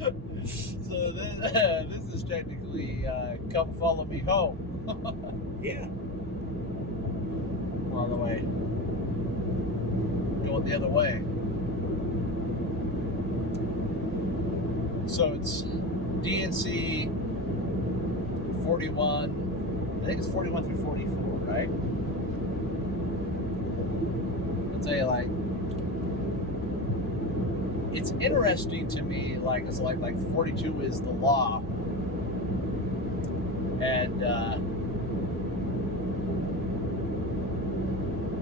So this is technically Come Follow Me Home. Yeah. We're on the way. Going the other way. So it's DNC 41. I think it's 41 through 44, right? I'll tell you, like, it's interesting to me, like, it's like 42 is the law. And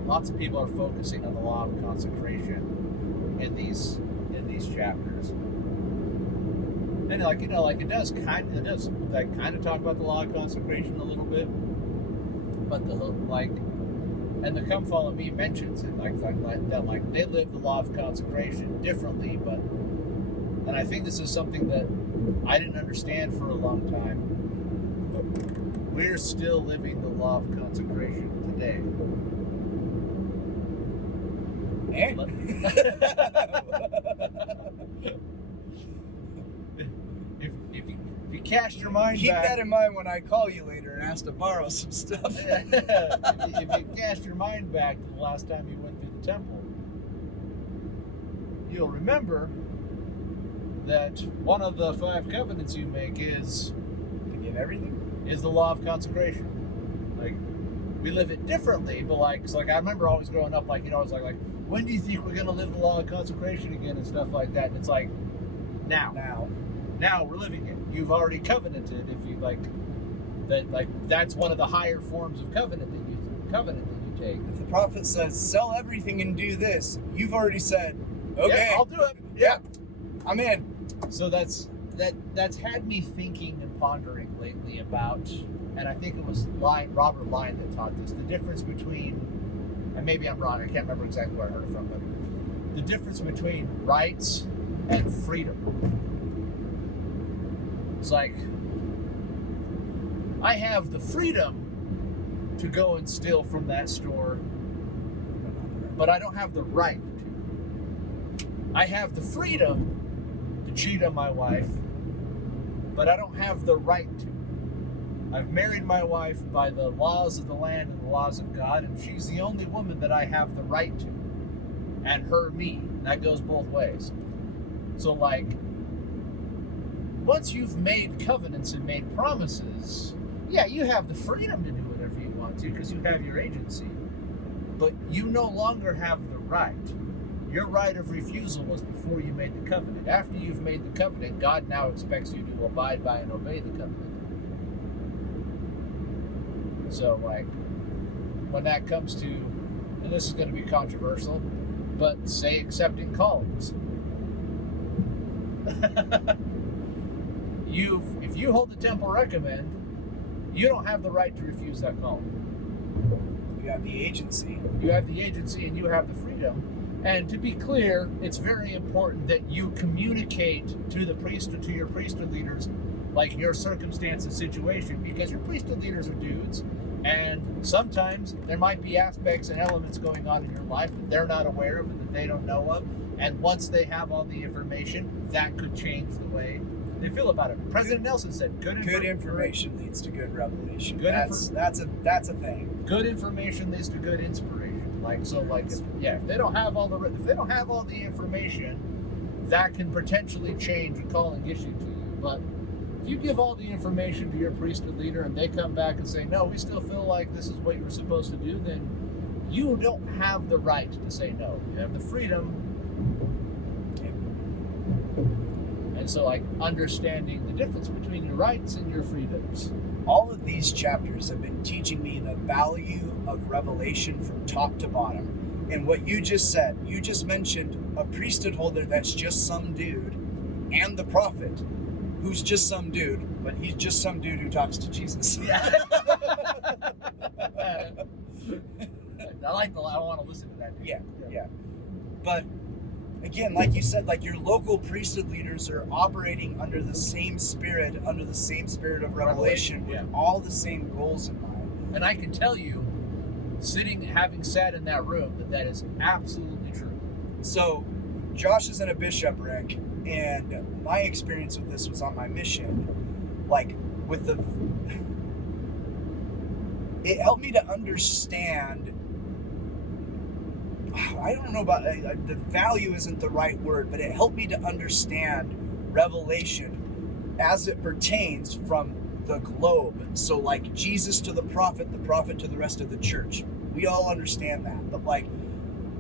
lots of people are focusing on the law of consecration in these chapters. And like, you know, like it does kind of talk about the law of consecration a little bit, but and the Come Follow Me mentions it like they live the law of consecration differently, and I think this is something that I didn't understand for a long time. But we're still living the law of consecration today. If you cast your mind Keep back, that in mind when I call you later and ask to borrow some stuff. if you cast your mind back to the last time you went through the temple, you'll remember that one of the 5 covenants you make is Forgive everything? Is the law of consecration. Like, we live it differently, but it's like I remember always growing up, like, you know, it's like when do you think we're gonna live the law of consecration again and stuff like that? And it's like now we're living it. You've already covenanted, if you like that, like that's one of the higher forms of covenant that you take. If the prophet says, sell everything and do this, you've already said, okay, yeah, I'll do it. Yeah, I'm in. So that's had me thinking and pondering lately about, and I think it was Robert Lyon that taught this, the difference between, and maybe I'm wrong, I can't remember exactly where I heard it from, but the difference between rights and freedom. It's like, I have the freedom to go and steal from that store, but I don't have the right to. I have the freedom to cheat on my wife, but I don't have the right to. I've married my wife by the laws of the land and the laws of God, and she's the only woman that I have the right to. And her, me. That goes both ways. So, like, once you've made covenants and made promises, yeah, you have the freedom to do whatever you want to because you have your agency. But you no longer have the right. Your right of refusal was before you made the covenant. After you've made the covenant, God now expects you to abide by and obey the covenant. So, like, when that comes to, and this is going to be controversial, but say accepting callings. If you hold the temple recommend, you don't have the right to refuse that calling. You have the agency. You have the agency and you have the freedom. And to be clear, it's very important that you communicate to the priesthood, to your priesthood leaders, like your circumstance and situation, because your priesthood leaders are dudes, and sometimes there might be aspects and elements going on in your life that they're not aware of and that they don't know of. And once they have all the information, that could change the way they feel about it. President Nelson said, "Good information leads to good revelation." That's a thing. Good information leads to good inspiration. If they don't have all the information, that can potentially change a calling issue to you. But if you give all the information to your priesthood leader and they come back and say, "No, we still feel like this is what you're supposed to do," then you don't have the right to say no. You have the freedom. And so, like, understanding the difference between your rights and your freedoms. All of these chapters have been teaching me the value of revelation from top to bottom. And what you just said, you just mentioned a priesthood holder that's just some dude, and the prophet, who's just some dude, but he's just some dude who talks to Jesus. Yeah. I want to listen to that. Yeah. But again, like you said, like your local priesthood leaders are operating under the same spirit of revelation with all the same goals in mind. And I can tell you, having sat in that room, that is absolutely true. So Josh is in a bishopric, and my experience with this was on my mission. Like, it helped me to understand. I don't know about the value isn't the right word, but it helped me to understand revelation as it pertains from the globe. So like Jesus to the prophet to the rest of the church. We all understand that. But like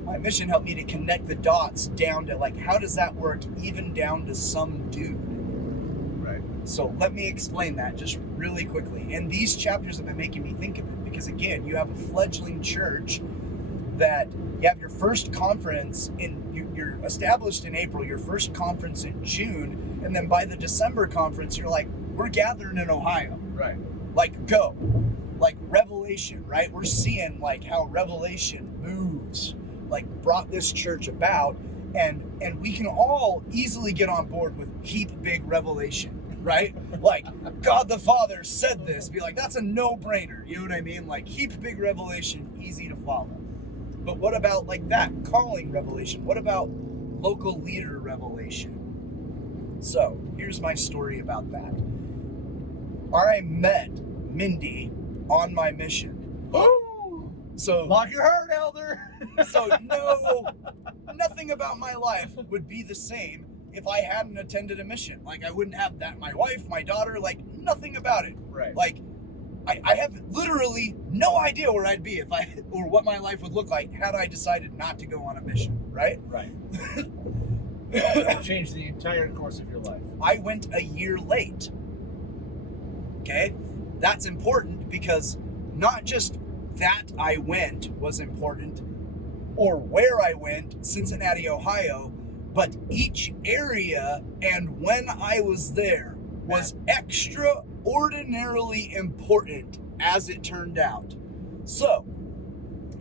my mission helped me to connect the dots down to like, how does that work even down to some dude? Right. So let me explain that just really quickly. And these chapters have been making me think of it because again, you have a fledgling church that you have your first conference you're established in April, your first conference in June, and then by the December conference, you're like, we're gathering in Ohio. Right. Like, go. Like revelation, right? We're seeing like how revelation moves, like brought this church about, and we can all easily get on board with heap big revelation, right? Like God the Father said this, be like, that's a no-brainer, you know what I mean? Like heap big revelation, easy to follow. But what about like that calling revelation? What about local leader revelation? So here's my story about that. I met Mindy on my mission. So Lock your heart, Elder. So nothing about my life would be the same if I hadn't attended a mission. Like I wouldn't have that, my wife, my daughter, like nothing about it. Right. Like I have literally no idea where I'd be or what my life would look like had I decided not to go on a mission, right? Right. Changed the entire course of your life. I went a year late. Okay? That's important because not just that I went was important or where I went, Cincinnati, Ohio, but each area and when I was there was extraordinarily important as it turned out. So,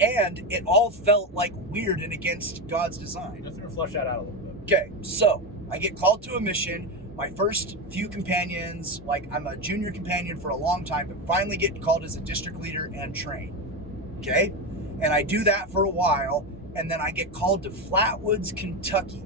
and it all felt like weird and against God's design. Just gonna flush that out a little bit. Okay, so I get called to a mission. My first few companions, like I'm a junior companion for a long time, but finally get called as a district leader and train. Okay? And I do that for a while, and then I get called to Flatwoods, Kentucky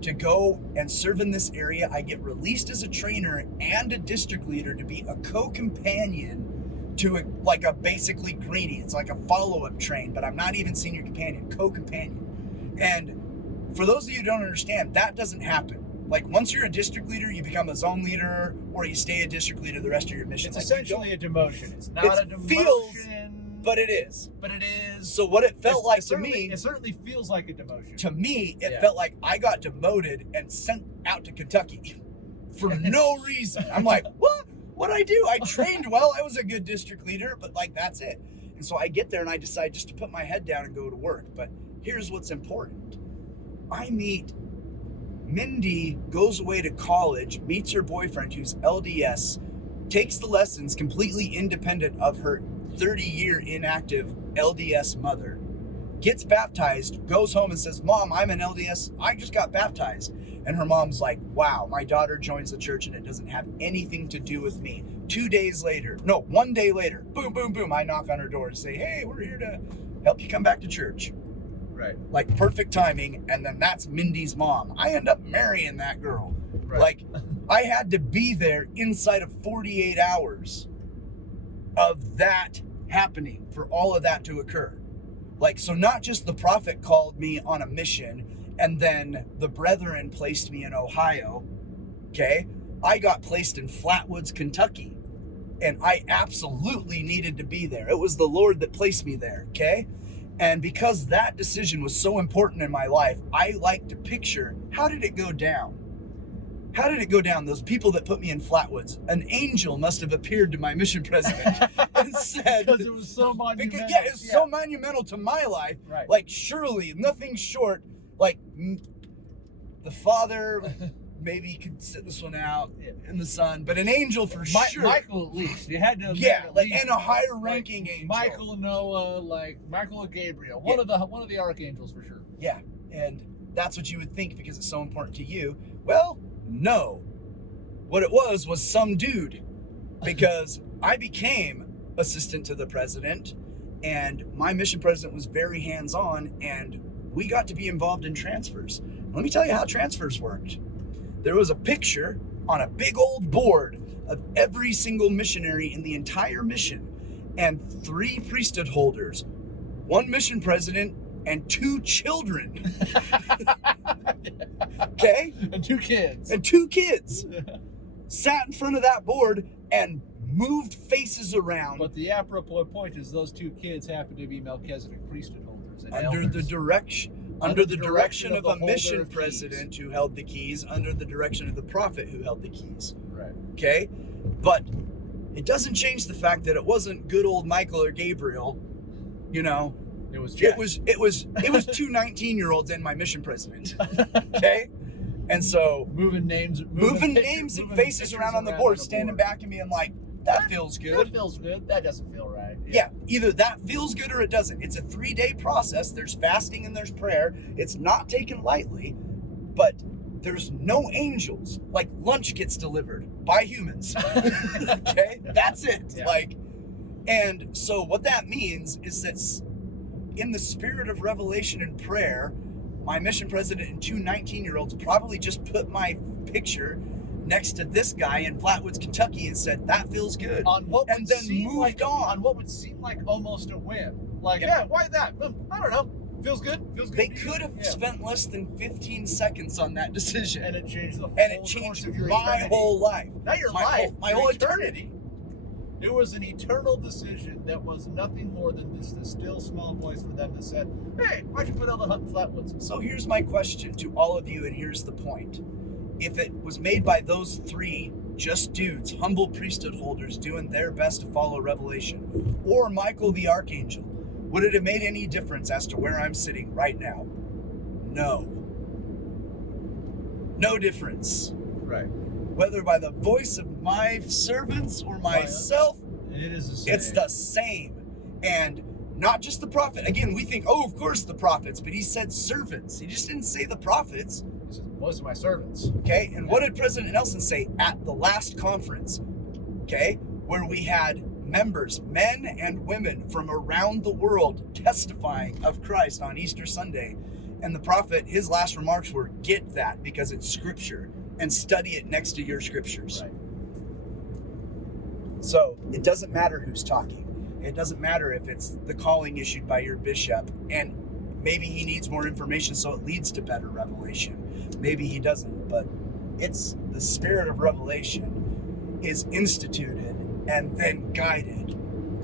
to go and serve in this area. I get released as a trainer and a district leader to be a co-companion to a basically greenie. It's like a follow-up train, but I'm not even senior companion, co-companion. And for those of you who don't understand, that doesn't happen. Like once you're a district leader, you become a zone leader, or you stay a district leader the rest of your mission. It's like essentially a demotion. It's not a demotion. Feels, but it is. But it is. So what it felt like to me... It certainly feels like a demotion. To me, it felt like I got demoted and sent out to Kentucky for no reason. I'm like, what? What'd I do? I trained well. I was a good district leader, but like, that's it. And so I get there and I decide just to put my head down and go to work. But here's what's important. I meet Mindy, goes away to college, meets her boyfriend who's LDS, takes the lessons completely independent of her 30-year inactive LDS mother, gets baptized, goes home and says, Mom, I'm an LDS. I just got baptized. And her mom's like, wow, my daughter joins the church and it doesn't have anything to do with me. 1 day later, boom, boom, boom, I knock on her door and say, hey, we're here to help you come back to church. Right. Like perfect timing. And then that's Mindy's mom. I end up marrying that girl. Right. Like I had to be there inside of 48 hours of that happening for all of that to occur. Like, so not just the prophet called me on a mission and then the brethren placed me in Ohio. Okay. I got placed in Flatwoods, Kentucky, and I absolutely needed to be there. It was the Lord that placed me there. Okay. And because that decision was so important in my life, I like to picture, how did it go down? How did it go down? Those people that put me in Flatwoods, an angel must have appeared to my mission president and said, because it was so monumental. Because, it's so monumental to my life. Right. Like surely nothing short, like the Father maybe could sit this one out in the sun, but an angel for sure. Michael at least. You had to and a higher ranking angel. Michael and Noah, like Michael and Gabriel. One of the archangels for sure. Yeah. And that's what you would think because it's so important to you. Well, no. What it was some dude, because I became assistant to the president and my mission president was very hands-on and we got to be involved in transfers. Let me tell you how transfers worked. There was a picture on a big old board of every single missionary in the entire mission, and 3 priesthood holders, 1 mission president, and 2 children. Okay? And 2 kids. And 2 kids sat in front of that board and moved faces around. But the apropos point is those 2 kids happen to be Melchizedek priesthood holders. And under elders. the direction of a mission of president who held the keys, under the direction of the prophet who held the keys. Right. Okay? But it doesn't change the fact that it wasn't good old Michael or Gabriel. You know, it was Jeff. It was 2 19-year-olds and my mission president. Okay? And so moving names and faces around on the board, standing back at me and like, that feels good. That feels good. That doesn't feel right. Yeah, either that feels good or it doesn't. It's a 3-day process. There's fasting and there's prayer. It's not taken lightly, but there's no angels. Like, lunch gets delivered by humans. Okay? That's it. Yeah. Like, and so what that means is that in the spirit of revelation and prayer, my mission president and 2 19-year-olds probably just put my picture next to this guy in Flatwoods, Kentucky, and said, that feels good. On what and would then seem moved like, on. what would seem like almost a whim. Like, yeah, why that? I don't know. Feels good. Feels good. They could have spent less than 15 seconds on that decision. And it changed the whole and it course changed of your my eternity. whole life. Not your my life. my your whole eternity. It was an eternal decision that was nothing more than this still small voice for them that said, hey, why'd you put all the Hunt Flatwoods? So here's my question to all of you, and here's the point. If it was made by those 3 just dudes, humble priesthood holders doing their best to follow revelation, or Michael the Archangel, would it have made any difference as to where I'm sitting right now? No. No difference. Right. Whether by the voice of my servants or myself, it is the same. It's the same. And not just the prophet. Again, we think, oh, of course the prophets, but he said servants. He just didn't say the prophets. He said, most of my servants. Okay, and what did President Nelson say at the last conference? Okay, where we had members, men and women from around the world testifying of Christ on Easter Sunday. And the prophet, his last remarks were, get that because it's scripture and study it next to your scriptures. Right. So it doesn't matter who's talking. It doesn't matter if it's the calling issued by your bishop and maybe he needs more information so it leads to better revelation. Maybe he doesn't, but it's the spirit of revelation is instituted and then guided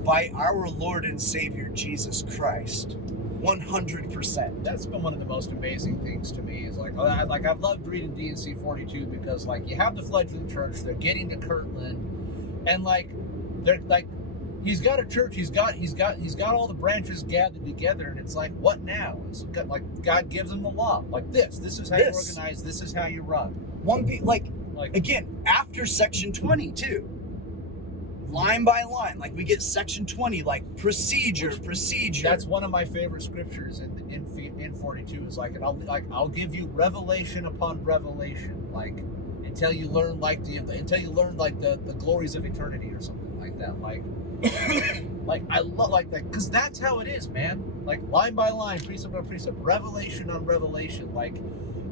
by our Lord and Savior, Jesus Christ. 100%. That's been one of the most amazing things to me is I've loved reading D&C 42 because like you have the fledgling church, they're getting to Kirtland, and like they're like he's got a church, he's got all the branches gathered together, and it's like, what now? It's got, like God gives them the law, like this is how you organize, this is how you run. Like again, after section 20 too. Line by line, like we get section 20, like procedure. That's one of my favorite scriptures in 42. Is like, and I'll give you revelation upon revelation, like until you learn the glories of eternity or something like that. Like, like I love like that because that's how it is, man. Like line by line, precept on precept, revelation on revelation. Like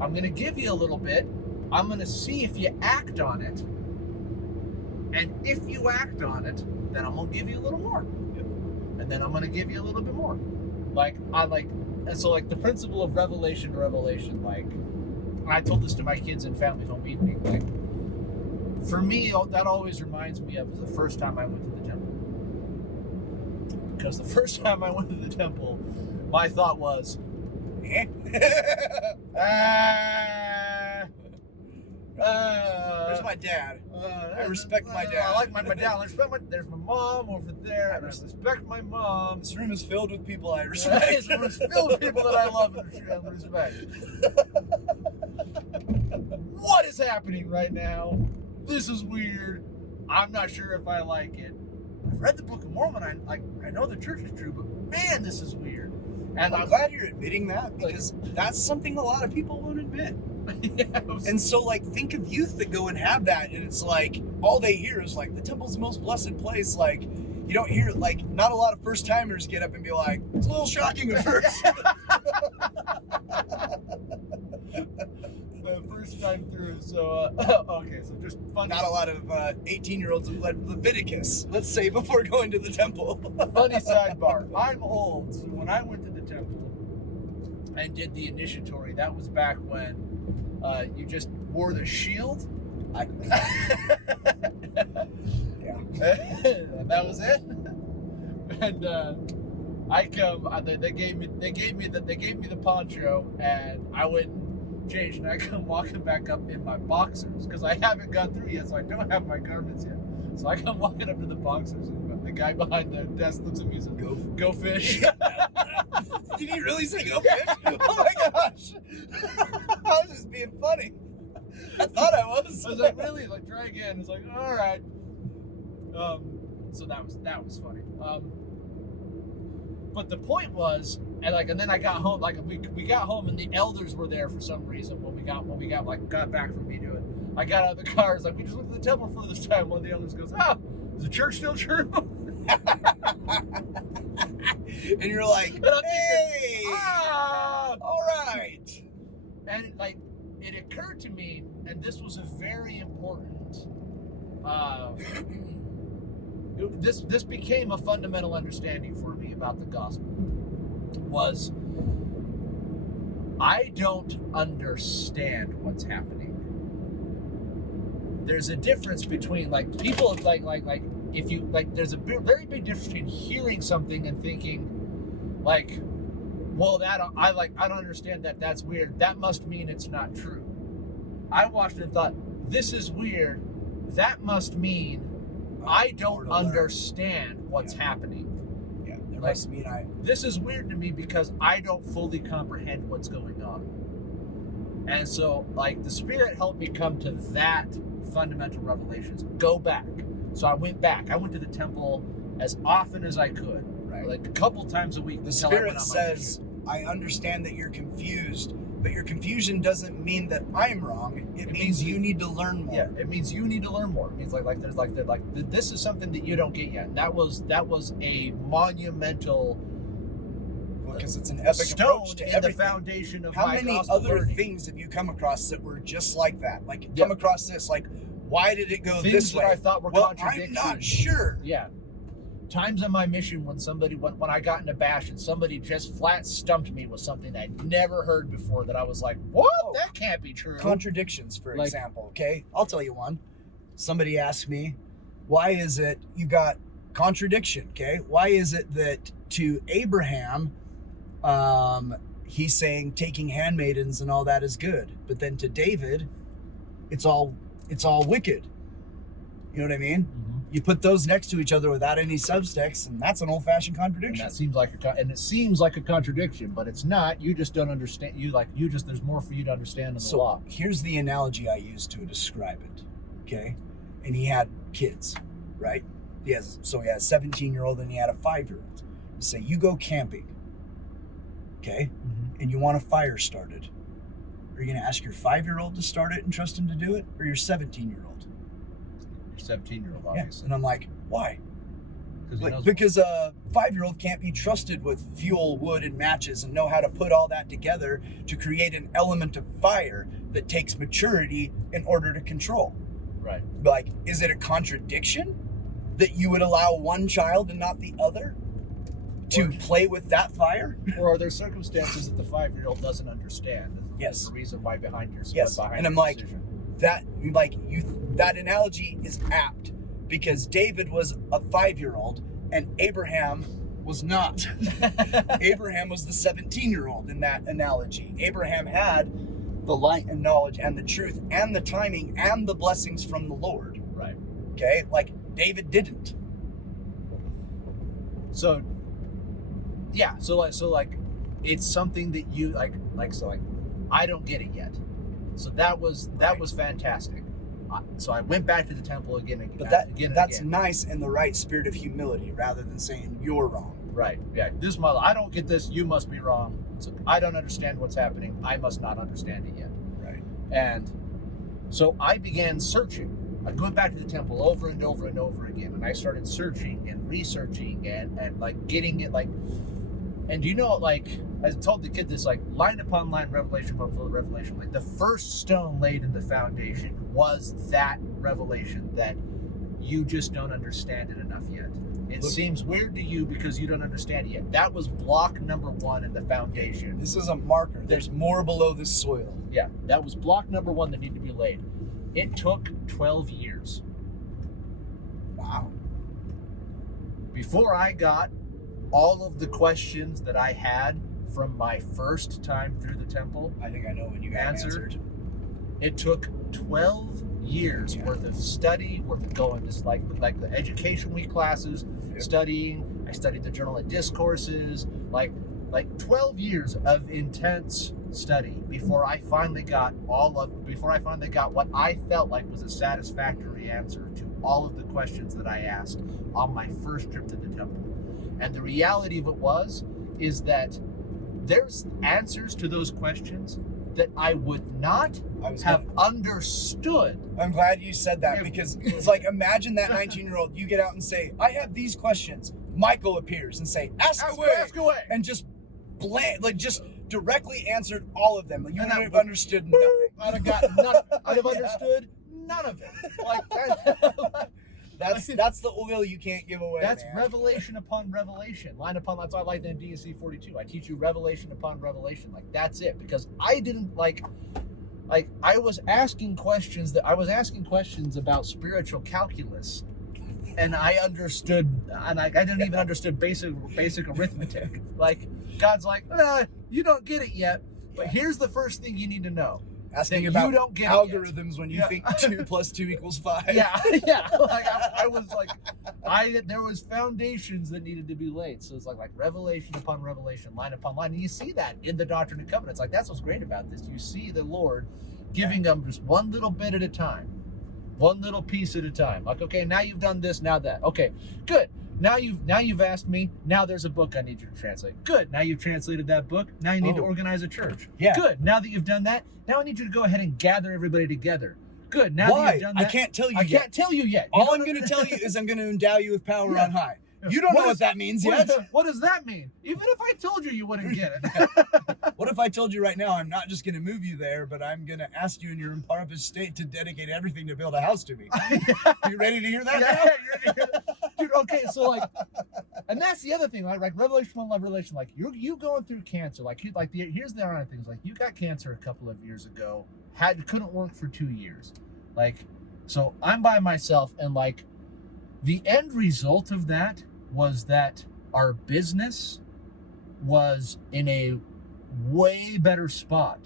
I'm gonna give you a little bit. I'm gonna see if you act on it. And if you act on it, then I'm gonna give you a little more, and then I'm gonna give you a little bit more. And so the principle of revelation to revelation. Like, I told this to my kids in family home evening. Like, for me, that always reminds me of the first time I went to the temple. Because the first time I went to the temple, my thought was, there's my dad. I respect my dad. I like my dad. There's my mom over there. I respect my mom. This room is filled with people I respect. This room is filled with people that I love and respect. What is happening right now? This is weird. I'm not sure if I like it. I've read the Book of Mormon. I know the church is true, but man, this is weird. And I'm glad you're admitting that because that's something a lot of people won't admit. And so think of youth that go and have that, and it's like all they hear is like the temple's the most blessed place. Like you don't hear not a lot of first timers get up and be like, it's a little shocking at first. time through. So okay, so just funny. Not a lot of 18-year-olds have led Leviticus, let's say, before going to the temple. Funny sidebar. I'm old, so when I went to the temple and did the initiatory, that was back when you just wore the shield. Yeah. And that was it. And I come. They gave me the poncho, and I went and changed. And I come walking back up in my boxers because I haven't gone through yet, so I don't have my garments yet. So I come walking up to the boxers, and the guy behind the desk looks at me and says, "Go fish." Did he really say go fish? Oh my gosh! I was just being funny. I thought I was. I was like, really? Like, try again. It's like, all right. So that was funny. But the point was, and then I got home. Like we got home, and the elders were there for some reason when we got back from me doing it. I got out of the car. It's like, we just went to the temple for this time. One of the elders goes, "Oh, is the church still true?" And you're like, And I'm hey, thinking, all right. And like, it occurred to me, and this was a very important. This became a fundamental understanding for me about the gospel. Was I don't understand what's happening. There's a difference between like people like if you like. There's a very big difference between hearing something and thinking like, well, I don't understand that. That's weird. That must mean it's not true. I watched it and thought, this is weird. That must mean I don't understand what's happening. Yeah, there must mean This is weird to me because I don't fully comprehend what's going on. And so, like, the Spirit helped me come to that fundamental revelations. Go back. So I went back. I went to the temple as often as I could. Right. Like a couple times a week. The Spirit says, I understand that you're confused, but your confusion doesn't mean that I'm wrong. It means you need to learn more. Yeah, it means you need to learn more. It means this is something that you don't get yet. And that was a monumental because it's an epic stone approach to in everything. the foundation of How my many gospel other learning. things have you come across that were just like that? Like, come across this, like, why did it go Things this that way? I thought were contradictions. I'm not sure. Yeah. Times on my mission when I got in a bash and somebody just flat stumped me with something I'd never heard before that I was like, what? Oh. That can't be true. Contradictions, for example, okay? I'll tell you one. Somebody asked me, why is it you got contradiction, okay? Why is it that to Abraham, he's saying taking handmaidens and all that is good, but then to David, it's all wicked. You know what I mean? Mm-hmm. You put those next to each other without any subtext, and that's an old-fashioned contradiction. And that seems like a contradiction, but it's not. You just don't understand. There's more for you to understand in the law. Here's the analogy I used to describe it. Okay, and he had kids, right? He has a 17-year-old and he had a 5-year-old. Say you go camping, okay, and you want a fire started. Are you going to ask your 5-year-old to start it and trust him to do it, or your 17-year-old? 17-year-old, obviously. Yeah. And I'm like, why? Because because a 5-year-old can't be trusted with fuel, wood, and matches and know how to put all that together to create an element of fire that takes maturity in order to control. Right. Like, is it a contradiction that you would allow one child and not the other to play with that fire? Or are there circumstances that the 5-year-old doesn't understand? Yes. That's the reason why behind your And I'm like, that analogy is apt because David was a 5-year-old and Abraham was not. Abraham was the 17-year-old in that analogy. Abraham had the light and knowledge and the truth and the timing and the blessings from the Lord. Right. Okay? Like David didn't. So it's something that you I don't get it yet. So that was fantastic. So I went back to the temple again. But that's nice in the right spirit of humility rather than saying you're wrong. Right. Yeah. This is my. I don't get this. You must be wrong. So I don't understand what's happening. I must not understand it yet. Right. And so I began searching. I went back to the temple over and over and over again, and I started searching and researching and like getting it like. And you know, like I told the kid this, like, line upon line, revelation upon revelation. Like, the first stone laid in the foundation was that revelation that you just don't understand it enough yet. It seems weird to you because you don't understand it yet. That was block number 1 in the foundation. This is a marker. There's more below this soil. Yeah, that was block number 1 that needed to be laid. It took 12 years. Wow. Before I got all of the questions that I had from my first time through the temple, I think I know when you got answered. It took 12 years worth of study, worth of going to like the education week classes, studying. I studied the Journal of Discourses, like 12 years of intense study before I finally got what I felt like was a satisfactory answer to all of the questions that I asked on my first trip to the temple. And the reality of it is that there's answers to those questions that I would not have understood. I'm glad you said that, because it's like, imagine that 19-year-old, you get out and say, I have these questions. Michael appears and say, ask away. And just just directly answered all of them. Like, you would have understood nothing. I'd have understood none of it. That's the oil you can't give away. That's man. Revelation upon revelation, line upon line. That's why I like that in DSC 42. I teach you revelation upon revelation. Like, that's it. Because I didn't I was asking questions about spiritual calculus, and I understood, and I didn't even understand basic arithmetic. Like, God's like, you don't get it yet, but here's the first thing you need to know. Asking about algorithms when you think 2 + 2 = 5. Yeah. Like, I was like, there was foundations that needed to be laid. So it's like revelation upon revelation, line upon line. And you see that in the Doctrine and Covenants. Like, that's what's great about this. You see the Lord giving them just one little bit at a time, one little piece at a time. Like, okay, now you've done this, now that. Okay, good. Now you've asked me. Now there's a book I need you to translate. Good. Now you've translated that book. Now you need to organize a church. Yeah. Good. Now that you've done that, now I need you to go ahead and gather everybody together. Good. Now that you've done that, I can't tell you yet. I can't tell you yet. All I'm going to tell you is I'm going to endow you with power on high. You don't know what that means yet. What does that mean? Even if I told you, you wouldn't get it. What if I told you right now, I'm not just going to move you there, but I'm going to ask you in your impoverished state to dedicate everything to build a house to me? Are you ready to hear that now? Dude, okay, so and that's the other thing, like revelation upon revelation, like you going through cancer, here's the other things, like you got cancer a couple of years ago, couldn't work for 2 years, so I'm by myself, and the end result of that was that our business was in a way better spot.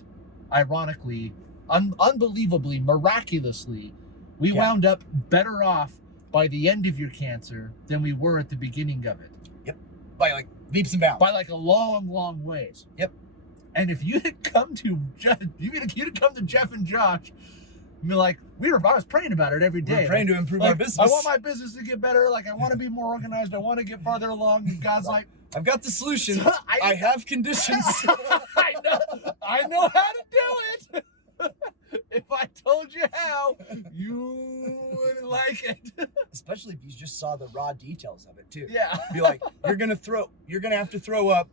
Ironically, unbelievably, miraculously, we wound up better off by the end of your cancer than we were at the beginning of it. Yep. By leaps and bounds. By a long, long ways. Yep. And if you had come to Jeff and Josh, and be like, I was praying about it every day. We were praying to improve our business. I want my business to get better. I want to be more organized. I want to get farther along. And God's like, I've got the solution. I have conditions. I know how to do it. If I told you how, you wouldn't like it. Especially if you just saw the raw details of it too. Yeah. Be like, you're gonna have to throw up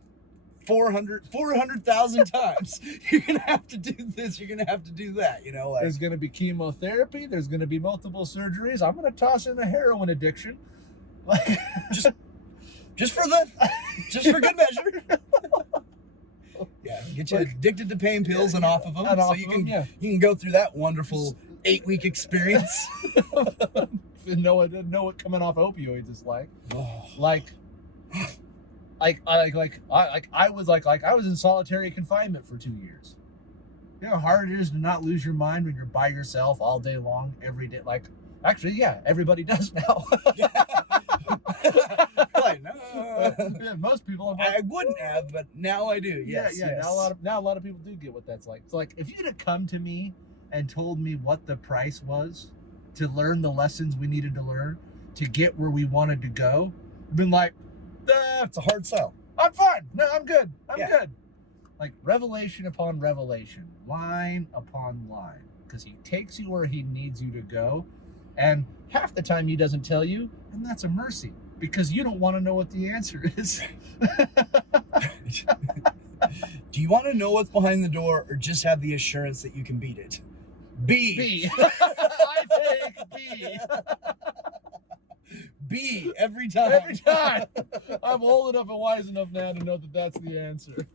400,000 times. You're gonna have to do this. You're gonna have to do that. There's gonna be chemotherapy. There's gonna be multiple surgeries. I'm gonna toss in a heroin addiction. Just for good measure. Yeah, get you addicted to pain pills and off of them, so you can go through that wonderful 8-week experience. know what coming off opioids is like. I was in solitary confinement for 2 years. You know how hard it is to not lose your mind when you're by yourself all day long, every day. Everybody does now. Most people. I wouldn't have, but now I do. Yes. Now a lot of people do get what that's like. So if you'd have come to me and told me what the price was to learn the lessons we needed to learn to get where we wanted to go, I've been like, it's a hard sell. I'm fine. No, I'm good. I'm good. Revelation upon revelation, line upon line, because he takes you where he needs you to go, and half the time he doesn't tell you, and that's a mercy, because you don't want to know what the answer is. Do you want to know what's behind the door, or just have the assurance that you can beat it? B. B. I take B. B every time. Every time. I'm old enough and wise enough now to know that that's the answer.